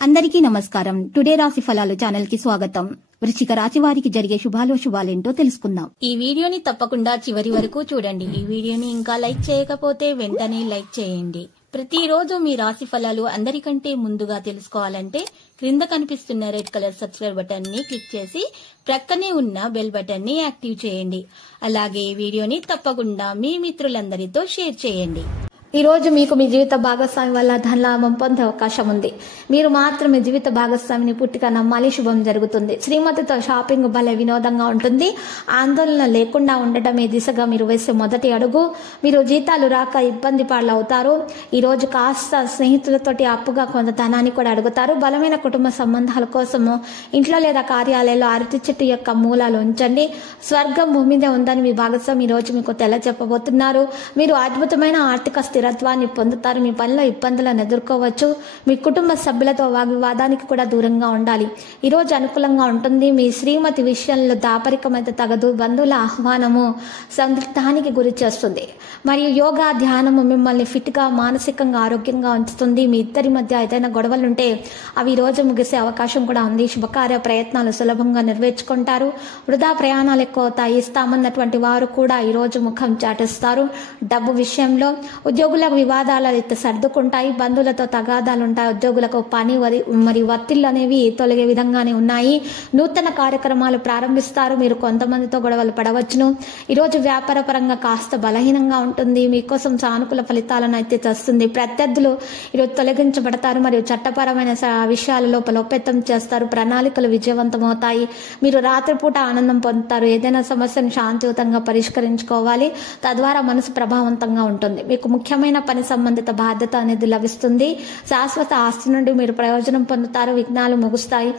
అందరికీ నమస్కారం. టుడే రాశి ఫలాలు ఛానల్ కి స్వాగతం. వృశ్చిక రాశి వారికి జరిగే శుభాలేంటో తెలుసుకుందాం. ఈ వీడియోని తప్పకుండా చివరి వరకు చూడండి. ఈ వీడియోని ఇంకా లైక్ చేయకపోతే వెంటనే లైక్ చేయండి. ప్రతిరోజు మీ రాశి ఫలాలు అందరికంటే ముందుగా తెలుసుకోవాలంటే క్రింద కనిపిస్తున్న రెడ్ కలర్ సబ్స్క్రైబ్ బటన్ ని క్లిక్ చేసి ప్రక్కనే ఉన్న బెల్ బటన్ ని యాక్టివ్ చేయండి. అలాగే ఈ వీడియోని తప్పకుండా మీ మిత్రులందరితో షేర్ చేయండి. ఈ రోజు మీకు మీ జీవిత భాగస్వామి వల్ల ధనలాభం పొందే అవకాశం ఉంది. మీరు మాత్రం మీ జీవిత భాగస్వామిని పూర్తిగా నమ్మాలి. శుభం జరుగుతుంది. శ్రీమతితో షాపింగ్ భలే వినోదంగా ఉంటుంది. ఆందోళన లేకుండా ఉండటం ఈ దిశగా మీరు వేసే మొదటి అడుగు. మీరు జీతాలు రాక ఇబ్బంది పాలవుతారు. ఈ రోజు కాస్త స్నేహితులతోటి అప్పుగా కొంత ధనాన్ని కూడా అడుగుతారు. బలమైన కుటుంబ సంబంధాల కోసము ఇంట్లో లేదా కార్యాలయంలో అరటి చెట్టు యొక్క మూలాలు ఉంచండి. స్వర్గం భూమి మీద ఉందని మీ భాగస్వామి ఈ రోజు మీకు చెప్పబోతున్నారు. మీరు అద్భుతమైన ఆర్థిక స్థిరత్వాన్ని పొందుతారు. మీ పనిలో ఇబ్బందులను ఎదుర్కోవచ్చు. మీ కుటుంబ సభ్యులతో వాగ్వివాదానికి కూడా దూరంగా ఉండాలి. ఈ రోజు అనుకూలంగా ఉంటుంది. మీ శ్రీమతి విషయంలో దాపరికమైతే తగదు. బంధువుల ఆహ్వానము సందిగ్ధానికి గురి చేస్తుంది. మరియు యోగా ధ్యానము మిమ్మల్ని ఫిట్ గా మానసికంగా ఆరోగ్యంగా ఉంచుతుంది. మీ ఇద్దరి మధ్య ఏదైనా గొడవలుంటే అవి ఈ రోజు ముగిసే అవకాశం కూడా ఉంది. శుభకార్య ప్రయత్నాలు సులభంగా నెరవేర్చుకుంటారు. వృధా ప్రయాణాలు ఎక్కువ అవుతాయి. ఇస్తామన్నటువంటి వారు కూడా ఈ రోజు ముఖం చాటిస్తారు. డబ్బు విషయంలో ఉద్యోగులకు వివాదాలు అయితే సర్దుకుంటాయి. బంధువులతో తగాదాలు ఉంటాయి. ఉద్యోగులకు పని మరియు ఒత్తిళ్లు అనేవి తొలగే విధంగానే ఉన్నాయి. నూతన కార్యక్రమాలు ప్రారంభిస్తారు. మీరు కొంతమందితో గొడవలు పడవచ్చును. ఈరోజు వ్యాపార పరంగా కాస్త బలహీనంగా ఉంటుంది. మీకోసం సానుకూల ఫలితాలను అయితే తెస్తుంది. ప్రత్యర్థులు ఈరోజు తొలగించబడతారు. మరియు చట్టపరమైన విషయాలలో బలోపేతం చేస్తారు. ప్రణాళికలు విజయవంతమవుతాయి. మీరు రాత్రిపూట ఆనందం పొందుతారు. ఏదైనా సమస్యను శాంతియుతంగా పరిష్కరించుకోవాలి. తద్వారా మనసు ప్రభావవంతంగా ఉంటుంది. మీకు ముఖ్యమైన పని సంబంధిత బాధ్యత అనేది లభిస్తుంది. శాశ్వత ఆస్తి నుండి మీరు ప్రయోజనం పొందుతారు. విఘ్నాలు ముగుస్తాయి.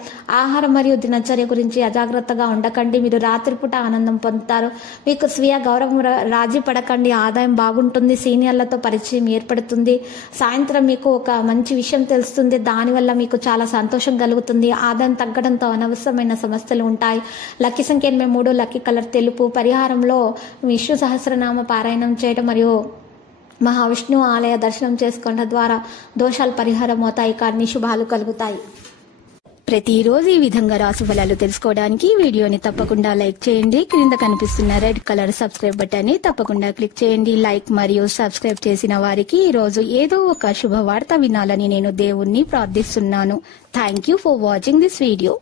ఆహారం మరియు దినచర్య గురించి అజాగ్రత్తగా ఉండకండి. మీరు రాత్రిపూట ఆనందం పొందుతారు. మీకు స్వీయ గౌరవం రాజీ పడకండి. ఆదాయం బాగుంటుంది. సీనియర్లతో పరిచయం ఏర్పడుతుంది. సాయంత్రం మీకు ఒక మంచి విషయం తెలుస్తుంది. దానివల్ల మీకు చాలా సంతోషం కలుగుతుంది. ఆదాయం తగ్గడంతో అనవసరమైన సమస్యలు ఉంటాయి. లక్కీ సంఖ్య 83. లక్కీ కలర్ తెలుపు. పరిహారంలో విష్ణు సహస్రనామ పారాయణం చేయడం మరియు మహావిష్ణు ఆలయ దర్శనం చేసుకోవడం ద్వారా దోషాలు పరిహారం అవుతాయి. కానీ శుభాలు కలుగుతాయి. ప్రతిరోజు ఈ విధంగా రాశి ఫలాలు తెలుసుకోవడానికి వీడియోని తప్పకుండా లైక్ చేయండి. క్రింద కనిపిస్తున్న రెడ్ కలర్ సబ్స్క్రైబ్ బటన్ ని తప్పకుండా క్లిక్ చేయండి. లైక్ మరియు సబ్స్క్రైబ్ చేసిన వారికి ఈ రోజు ఏదో ఒక శుభవార్త వినాలని నేను దేవుణ్ణి ప్రార్థిస్తున్నాను. Thank you for watching this video.